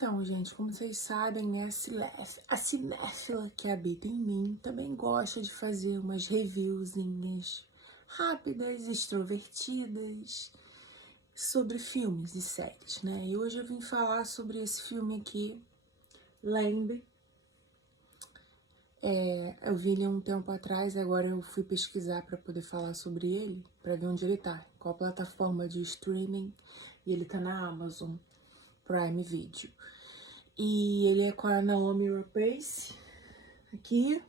Então, gente, como vocês sabem, né, a cinéfila que habita em mim também gosta de fazer umas reviewzinhas rápidas, extrovertidas, sobre filmes e séries, né? E hoje eu vim falar sobre esse filme aqui, Lamb. Eu vi ele há um tempo atrás, agora eu fui pesquisar para poder falar sobre ele, para ver onde ele tá, qual plataforma de streaming, e ele tá na Amazon Prime Video. E ele é com a Naomi Rapace, aqui,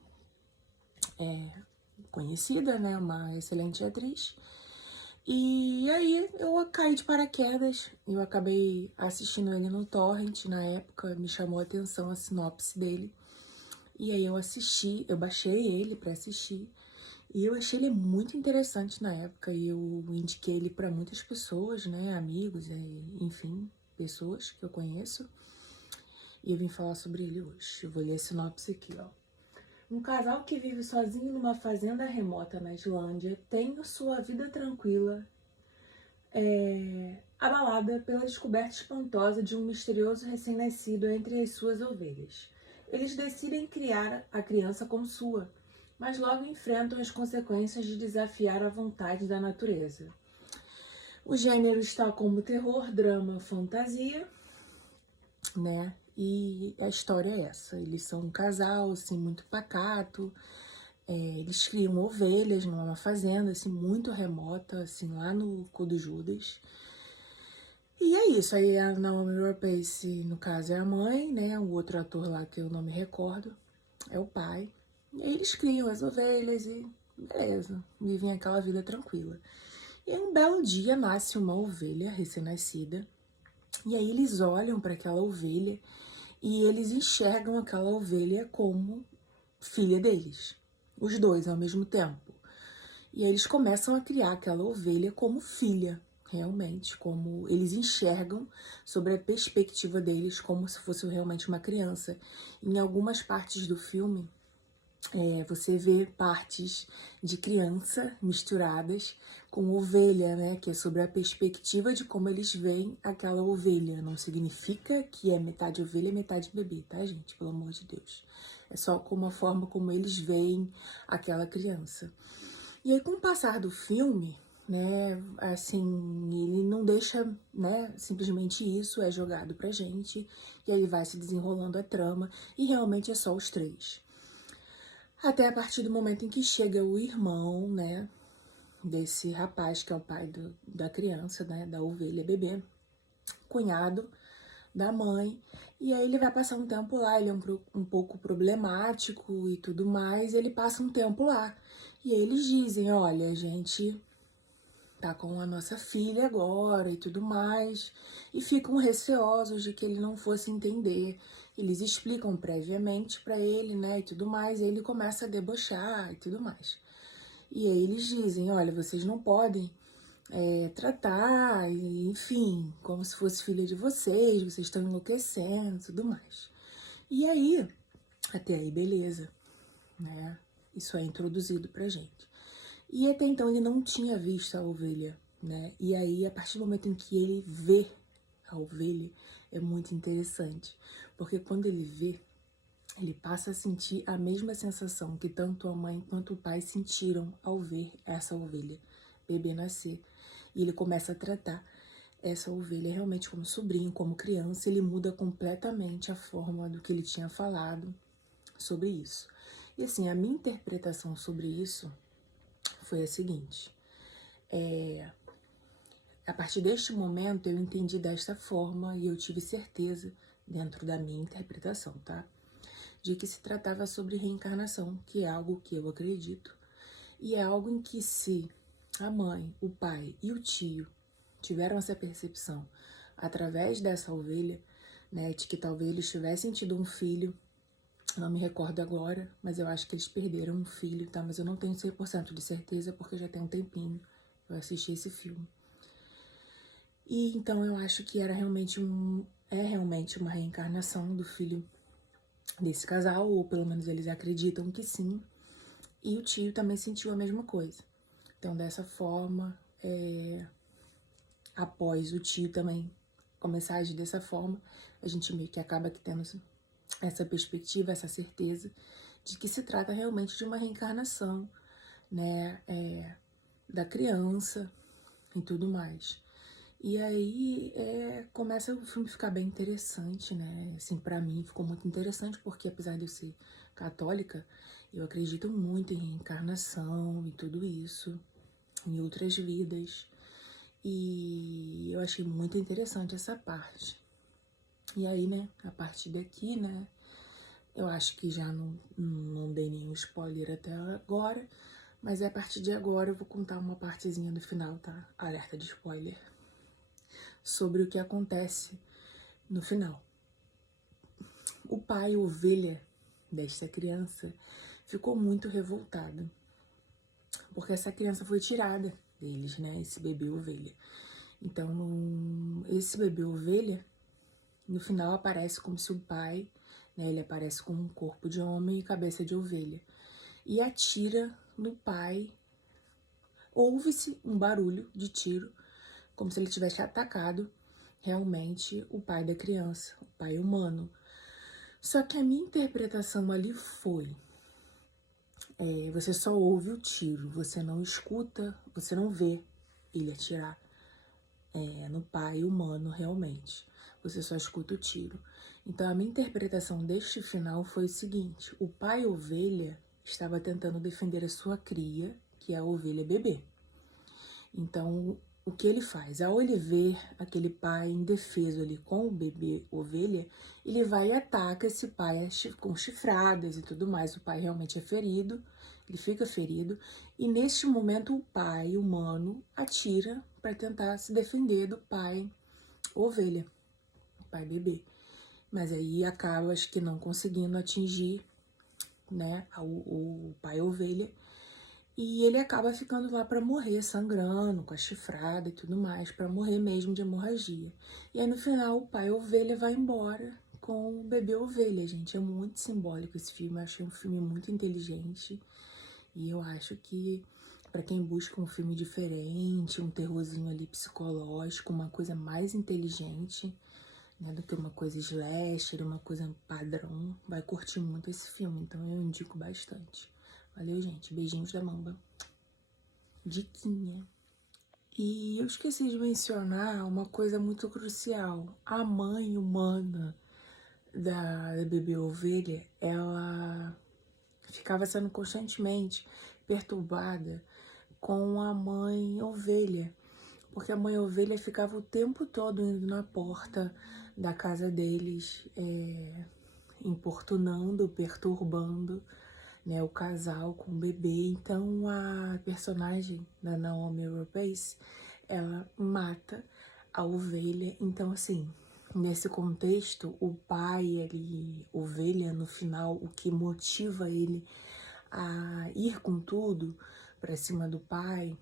conhecida, né, uma excelente atriz. E aí eu caí de paraquedas, eu acabei assistindo ele no Torrent, na época me chamou a atenção a sinopse dele. E aí eu assisti, eu baixei ele pra assistir, e eu achei ele muito interessante na época, e eu indiquei ele pra muitas pessoas, né, amigos, enfim, pessoas que eu conheço. E eu vim falar sobre ele hoje. Eu vou ler a sinopse aqui, ó. Um casal que vive sozinho numa fazenda remota na Islândia tem sua vida tranquila, abalada pela descoberta espantosa de um misterioso recém-nascido entre as suas ovelhas. Eles decidem criar a criança como sua, mas logo enfrentam as consequências de desafiar a vontade da natureza. O gênero está como terror, drama, fantasia, né? E a história é essa. Eles são um casal, assim, muito pacato. Eles criam ovelhas numa fazenda, assim, muito remota, assim, lá no Cu do Judas. E é isso. Aí a Naomi Rapace, no caso, é a mãe, né? O outro ator lá, que eu não me recordo, é o pai. E aí eles criam as ovelhas e beleza, vivem aquela vida tranquila. E aí um belo dia nasce uma ovelha recém-nascida. E aí eles olham para aquela ovelha e eles enxergam aquela ovelha como filha deles, os dois ao mesmo tempo. E aí eles começam a criar aquela ovelha como filha, realmente, como eles enxergam sobre a perspectiva deles, como se fosse realmente uma criança. Em algumas partes do filme, você vê partes de criança misturadas com ovelha, né? Que é sobre a perspectiva de como eles veem aquela ovelha. Não significa que é metade ovelha e metade bebê, tá, gente? Pelo amor de Deus. É só como a forma como eles veem aquela criança. E aí, com o passar do filme, né, assim, ele não deixa, né, simplesmente isso é jogado pra gente, e aí vai se desenrolando a trama, e realmente é só os três. Até a partir do momento em que chega o irmão, né, desse rapaz que é o pai da criança, né, da ovelha bebê, cunhado da mãe, e aí ele vai passar um tempo lá, ele é um pouco problemático e tudo mais, ele passa um tempo lá. E aí eles dizem, olha, a gente tá com a nossa filha agora e tudo mais, e ficam receosos de que ele não fosse entender. Eles explicam previamente para ele, né, e tudo mais, e ele começa a debochar e tudo mais. E aí eles dizem, olha, vocês não podem tratar, enfim, como se fosse filha de vocês estão enlouquecendo e tudo mais. E aí, até aí, beleza, né? Isso é introduzido pra gente. E até então ele não tinha visto a ovelha, né? E aí, a partir do momento em que ele vê a ovelha, é muito interessante. Porque quando ele vê, ele passa a sentir a mesma sensação que tanto a mãe quanto o pai sentiram ao ver essa ovelha bebê nascer. E ele começa a tratar essa ovelha realmente como sobrinho, como criança. Ele muda completamente a forma do que ele tinha falado sobre isso. E assim, a minha interpretação sobre isso foi a seguinte. A partir deste momento eu entendi desta forma e eu tive certeza, dentro da minha interpretação, tá? De que se tratava sobre reencarnação, que é algo que eu acredito. E é algo em que se a mãe, o pai e o tio tiveram essa percepção através dessa ovelha, né, de que talvez eles tivessem tido um filho, não me recordo agora, mas eu acho que eles perderam um filho, tá? Mas eu não tenho 100% de certeza porque já tem um tempinho que eu assisti esse filme. E então eu acho que era realmente realmente uma reencarnação do filho desse casal, ou pelo menos eles acreditam que sim. E o tio também sentiu a mesma coisa. Então, dessa forma, após o tio também começar a agir dessa forma, a gente meio que acaba que tendo essa perspectiva, essa certeza de que se trata realmente de uma reencarnação, né, da criança e tudo mais. E aí começa o filme ficar bem interessante, né? Assim, pra mim ficou muito interessante porque apesar de eu ser católica, eu acredito muito em reencarnação e tudo isso, em outras vidas. E eu achei muito interessante essa parte. E aí, né, a partir daqui, né, eu acho que já não dei nenhum spoiler até agora, mas a partir de agora eu vou contar uma partezinha do final, tá? Alerta de spoiler. Sobre o que acontece no final. O pai ovelha desta criança ficou muito revoltado, porque essa criança foi tirada deles, né? Esse bebê ovelha. Então, esse bebê ovelha, no final aparece como se o pai, né? Ele aparece com um corpo de homem e cabeça de ovelha. E atira no pai. Ouve-se um barulho de tiro, como se ele tivesse atacado realmente o pai da criança, o pai humano. Só que a minha interpretação ali foi, você só ouve o tiro, você não escuta, você não vê ele atirar no pai humano realmente. Você só escuta o tiro. Então a minha interpretação deste final foi o seguinte: o pai ovelha estava tentando defender a sua cria, que é a ovelha bebê. Então, o que ele faz? Ao ele ver aquele pai indefeso ali com o bebê ovelha, ele vai e ataca esse pai com chifradas e tudo mais. O pai realmente é ferido, ele fica ferido, e neste momento o pai humano atira para tentar se defender do pai ovelha, o pai bebê. Mas aí acaba, acho que não conseguindo atingir, né, o pai ovelha. E ele acaba ficando lá para morrer, sangrando, com a chifrada e tudo mais, para morrer mesmo de hemorragia. E aí no final o pai ovelha vai embora com o bebê ovelha, gente. É muito simbólico esse filme, eu achei um filme muito inteligente. E eu acho que para quem busca um filme diferente, um terrorzinho ali psicológico, uma coisa mais inteligente, né, do que uma coisa slasher, uma coisa padrão, vai curtir muito esse filme. Então eu indico bastante. Valeu, gente. Beijinhos da Mamba. Diquinha. E eu esqueci de mencionar uma coisa muito crucial. A mãe humana da bebê ovelha, ela ficava sendo constantemente perturbada com a mãe ovelha. Porque a mãe ovelha ficava o tempo todo indo na porta da casa deles, importunando, perturbando, né, o casal com o bebê. Então a personagem da Naomi Rapace, ela mata a ovelha. Então assim, nesse contexto, o pai, ele, ovelha, no final, o que motiva ele a ir com tudo para cima do pai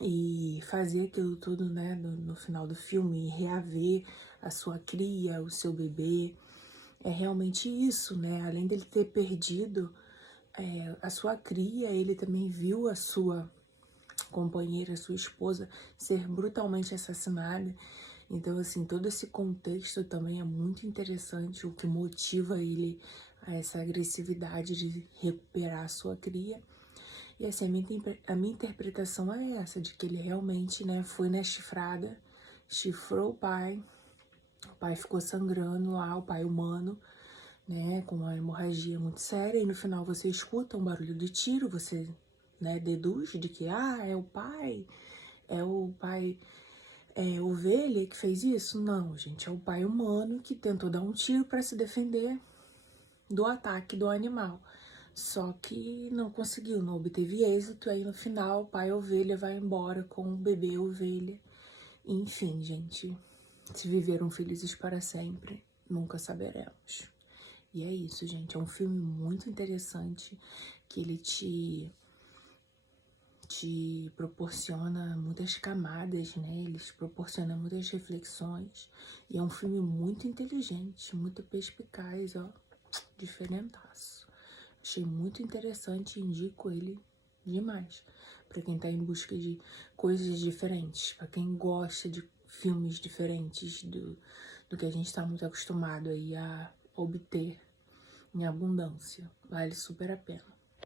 e fazer aquilo tudo, né, no final do filme, e reaver a sua cria, o seu bebê, é realmente isso, né? Além dele ter perdido a sua cria, ele também viu a sua companheira, a sua esposa, ser brutalmente assassinada. Então, assim, todo esse contexto também é muito interessante, o que motiva ele a essa agressividade de recuperar a sua cria. E assim, a minha interpretação é essa, de que ele realmente, né, foi na chifrada, chifrou o pai ficou sangrando lá, o pai humano, né, com uma hemorragia muito séria, e no final você escuta um barulho de tiro, você, né, deduz de que, é o pai ovelha que fez isso? Não, gente, é o pai humano que tentou dar um tiro para se defender do ataque do animal. Só que não conseguiu, não obteve êxito, aí no final o pai ovelha vai embora com o bebê ovelha. Enfim, gente, se viveram felizes para sempre, nunca saberemos. E é isso, gente. É um filme muito interessante, que ele te proporciona muitas camadas, né? Ele te proporciona muitas reflexões. E é um filme muito inteligente, muito perspicaz, ó. Diferentaço. Achei muito interessante e indico ele demais. Pra quem tá em busca de coisas diferentes. Pra quem gosta de filmes diferentes do que a gente tá muito acostumado aí a obter em abundância. Vale super a pena.